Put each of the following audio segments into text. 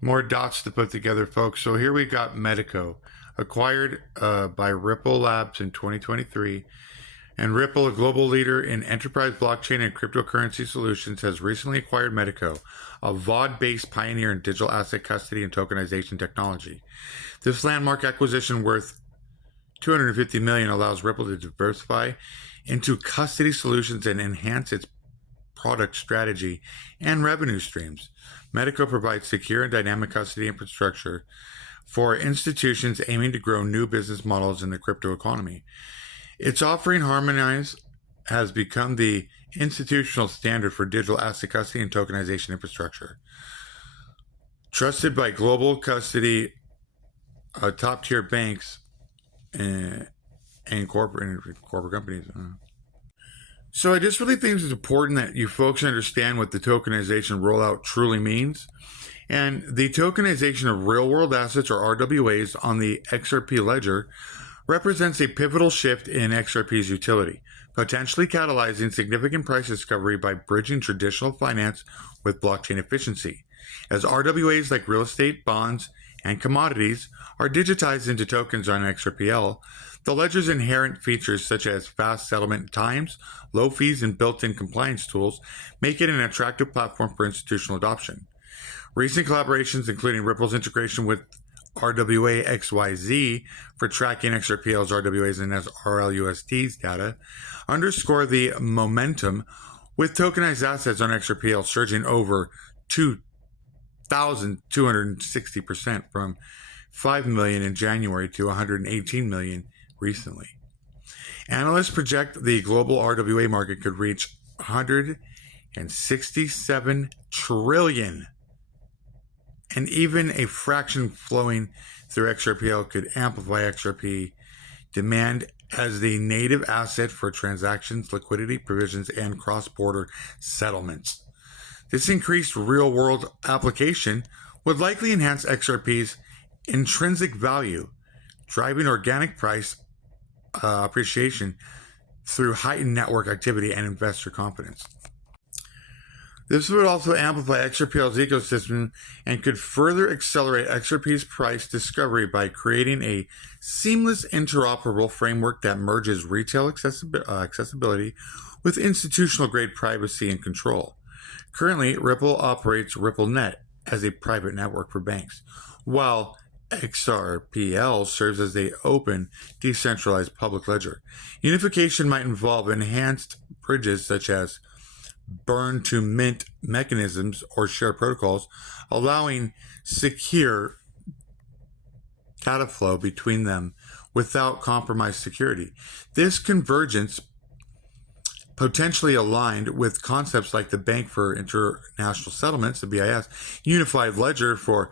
More dots to put together, folks. So here we got Medico, acquired by Ripple Labs in 2023. And Ripple, a global leader in enterprise blockchain and cryptocurrency solutions, has recently acquired Medico, a VOD-based pioneer in digital asset custody and tokenization technology. This landmark acquisition worth $250 million allows Ripple to diversify into custody solutions and enhance its product strategy and revenue streams. Medico provides secure and dynamic custody infrastructure for institutions aiming to grow new business models in the crypto economy. Its offering has become the institutional standard for digital asset custody and tokenization infrastructure. Trusted by global custody, top-tier banks, and corporate companies. So I just really think it's important that you folks understand what the tokenization rollout truly means. And the tokenization of real-world assets, or RWAs, on the Xrp ledger represents a pivotal shift in Xrp's utility, potentially catalyzing significant price discovery by bridging traditional finance with blockchain efficiency. As RWAs like real estate, bonds, and commodities are digitized into tokens on Xrpl, the ledger's inherent features such as fast settlement times, low fees, and built-in compliance tools make it an attractive platform for institutional adoption. Recent collaborations, including Ripple's integration with RWA XYZ for tracking Xrpl's RWAs and RLUSD's data, underscore the momentum with tokenized assets on Xrpl surging over 2,260% from 5 million in January to 118 million recently. Analysts project the global RWA market could reach 167 trillion, and even a fraction flowing through Xrpl could amplify Xrp demand as the native asset for transactions, liquidity provisions, and cross-border settlements. This increased real-world application would likely enhance Xrp's intrinsic value, driving organic price appreciation through heightened network activity and investor confidence. This would also amplify Xrpl's ecosystem and could further accelerate Xrp's price discovery by creating a seamless interoperable framework that merges retail accessibility with institutional-grade privacy and control. Currently, Ripple operates RippleNet as a private network for banks, while Xrpl serves as an open, decentralized public ledger. Unification might involve enhanced bridges such as burn-to-mint mechanisms or shared protocols, allowing secure data flow between them without compromised security. This convergence potentially aligned with concepts like the Bank for International Settlements, the BIS, Unified Ledger for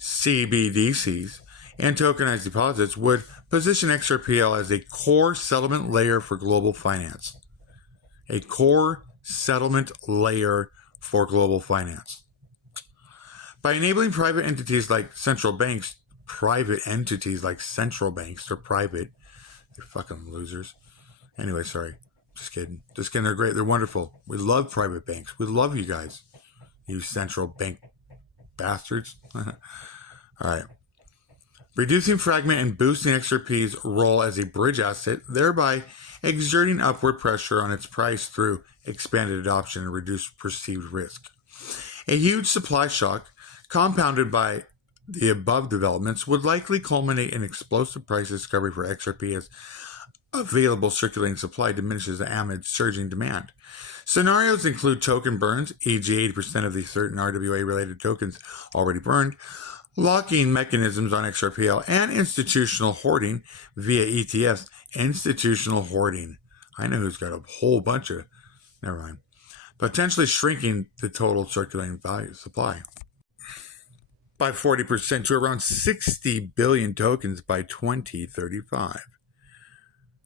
CBDCs, and tokenized deposits would position Xrpl as a core settlement layer for global finance. A core settlement layer for global finance. By enabling private entities like central banks, they're private. They're fucking losers. Anyway, sorry. Just kidding. They're great. They're wonderful. We love private banks. We love you guys. You central bank bastards. All right. Reducing fragment and boosting Xrp's role as a bridge asset, thereby exerting upward pressure on its price through expanded adoption and reduced perceived risk. A huge supply shock, compounded by the above developments, would likely culminate in explosive price discovery for Xrp as available circulating supply diminishes amid surging demand. Scenarios include token burns, e.g. 80% of the certain RWA-related tokens already burned, locking mechanisms on Xrpl, and institutional hoarding via ETFs. Institutional hoarding. I know who's got a whole bunch of... Never mind. Potentially shrinking the total circulating value supply by 40% to around 60 billion tokens by 2035.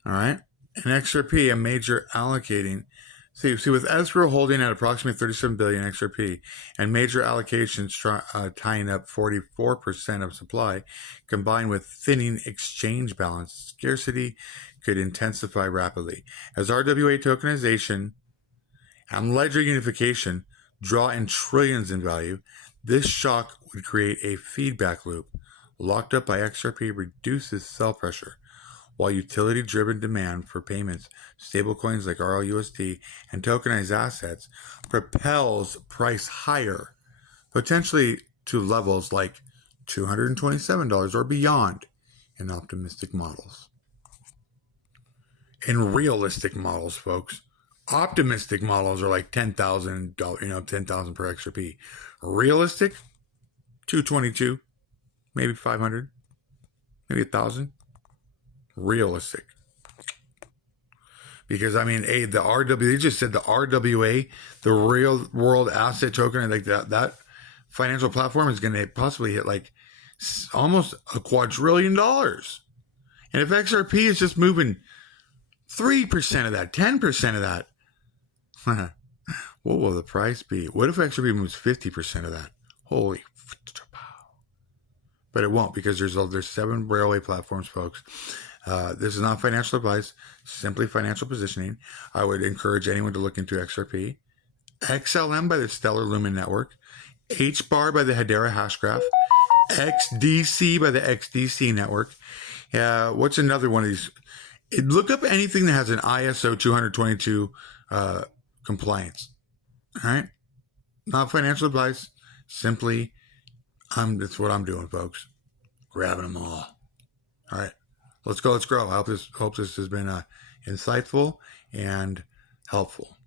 All right? And Xrp, a major allocating... See, with Xrpl holding at approximately 37 billion Xrp and major allocations tying up 44% of supply, combined with thinning exchange balance, scarcity could intensify rapidly. As RWA tokenization and ledger unification draw in trillions in value, This shock would create a feedback loop. Locked up by XRP reduces sell pressure, while utility-driven demand for payments, stablecoins like RLUSD, and tokenized assets propels price higher, potentially to levels like $227 or beyond in optimistic models. In realistic models, folks, optimistic models are like $10,000, $10,000 per XRP. Realistic, 222, maybe 500, maybe 1,000. Realistic. Because the they just said the RWA, the real world asset token, like that financial platform is going to possibly hit like almost $250 billion. And if XRP is just moving 3% of that, 10% of that, what will the price be? What if XRP moves 50% of that? Holy. But it won't, because there's 7 railway platforms, folks. This is not financial advice, simply financial positioning. I would encourage anyone to look into XRP, XLM by the Stellar Lumen Network, HBAR by the Hedera Hashgraph, XDC by the XDC Network. What's another one of these? Look up anything that has an ISO 222 compliance. All right? Not financial advice, simply, that's what I'm doing, folks. Grabbing them all. All right. Let's go. Let's grow. I hope this has been insightful and helpful.